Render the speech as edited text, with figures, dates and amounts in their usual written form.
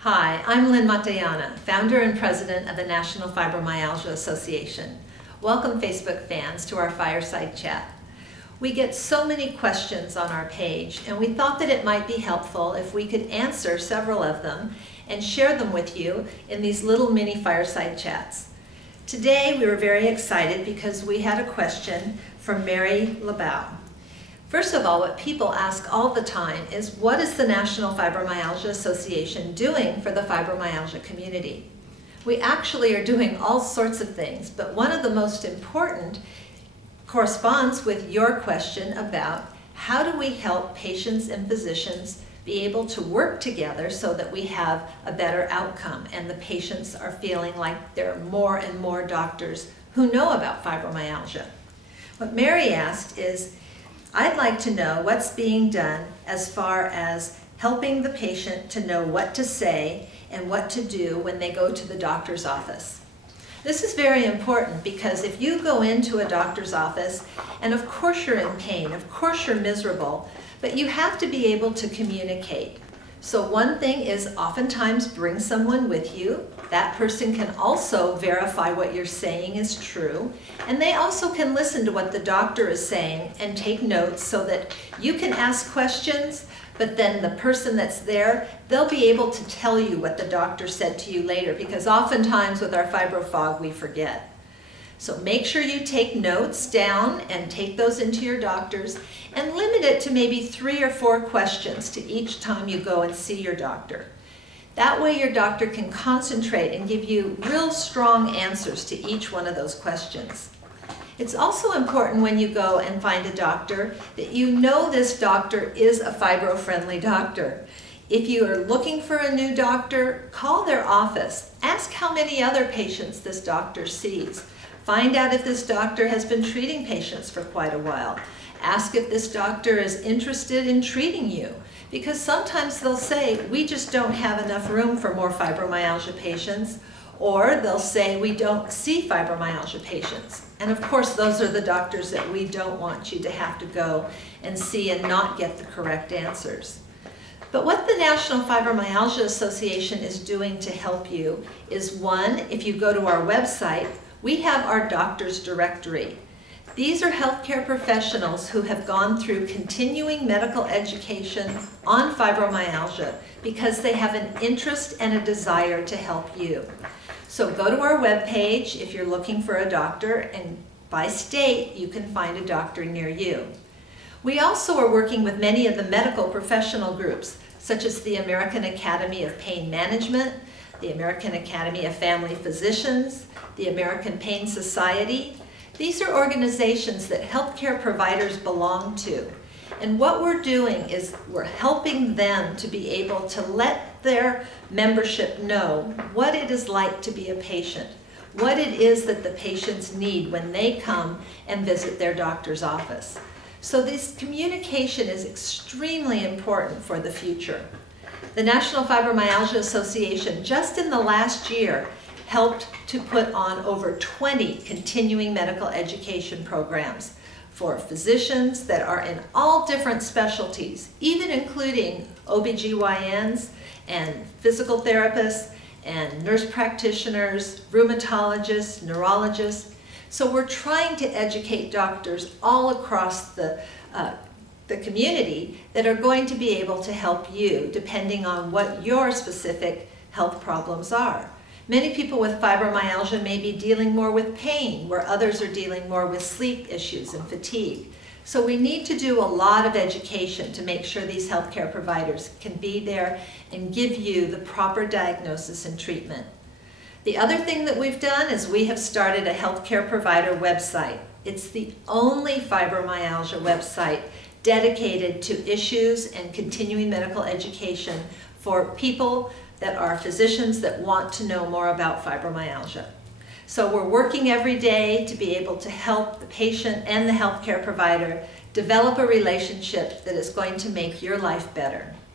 Hi, I'm Lynn Matayana, founder and president of the National Fibromyalgia Association. Welcome, Facebook fans, to our Fireside Chat. We get so many questions on our page, and we thought that it might be helpful if we could answer several of them and share them with you in these little mini Fireside Chats. Today, we were very excited because we had a question from Mary LeBeau. First of all, what people ask all the time is, what is the National Fibromyalgia Association doing for the fibromyalgia community? We actually are doing all sorts of things, but one of the most important corresponds with your question about how do we help patients and physicians be able to work together so that we have a better outcome and the patients are feeling like there are more and more doctors who know about fibromyalgia. What Mary asked is, I'd like to know what's being done as far as helping the patient to know what to say and what to do when they go to the doctor's office. This is very important because if you go into a doctor's office, and of course you're in pain, of course you're miserable, but you have to be able to communicate. So one thing is oftentimes bring someone with you. That person can also verify what you're saying is true. And they also can listen to what the doctor is saying and take notes so that you can ask questions, but then the person that's there, they'll be able to tell you what the doctor said to you later, because oftentimes with our fibro fog, we forget. So make sure you take notes down and take those into your doctors and limit it to maybe 3 or 4 questions to each time you go and see your doctor. That way your doctor can concentrate and give you real strong answers to each one of those questions. It's also important when you go and find a doctor that you know this doctor is a fibro-friendly doctor. If you are looking for a new doctor, call their office. Ask how many other patients this doctor sees. Find out if this doctor has been treating patients for quite a while. Ask if this doctor is interested in treating you, because sometimes they'll say, we just don't have enough room for more fibromyalgia patients, or they'll say, we don't see fibromyalgia patients. And of course, those are the doctors that we don't want you to have to go and see and not get the correct answers. But what the National Fibromyalgia Association is doing to help you is, one, if you go to our website, we have our doctor's directory. These are healthcare professionals who have gone through continuing medical education on fibromyalgia because they have an interest and a desire to help you. So go to our webpage if you're looking for a doctor, and by state you can find a doctor near you. We also are working with many of the medical professional groups, such as the American Academy of Pain Management, the American Academy of Family Physicians, the American Pain Society. These are organizations that healthcare providers belong to. And what we're doing is we're helping them to be able to let their membership know what it is like to be a patient, what it is that the patients need when they come and visit their doctor's office. So this communication is extremely important for the future. The National Fibromyalgia Association, just in the last year, helped to put on over 20 continuing medical education programs for physicians that are in all different specialties, even including OBGYNs and physical therapists and nurse practitioners, rheumatologists, neurologists. So we're trying to educate doctors all across the community that are going to be able to help you depending on what your specific health problems are. Many people with fibromyalgia may be dealing more with pain, where others are dealing more with sleep issues and fatigue. So we need to do a lot of education to make sure these healthcare providers can be there and give you the proper diagnosis and treatment. The other thing that we've done is we have started a healthcare provider website. It's the only fibromyalgia website dedicated to issues and continuing medical education for people that are physicians that want to know more about fibromyalgia. So we're working every day to be able to help the patient and the healthcare provider develop a relationship that is going to make your life better.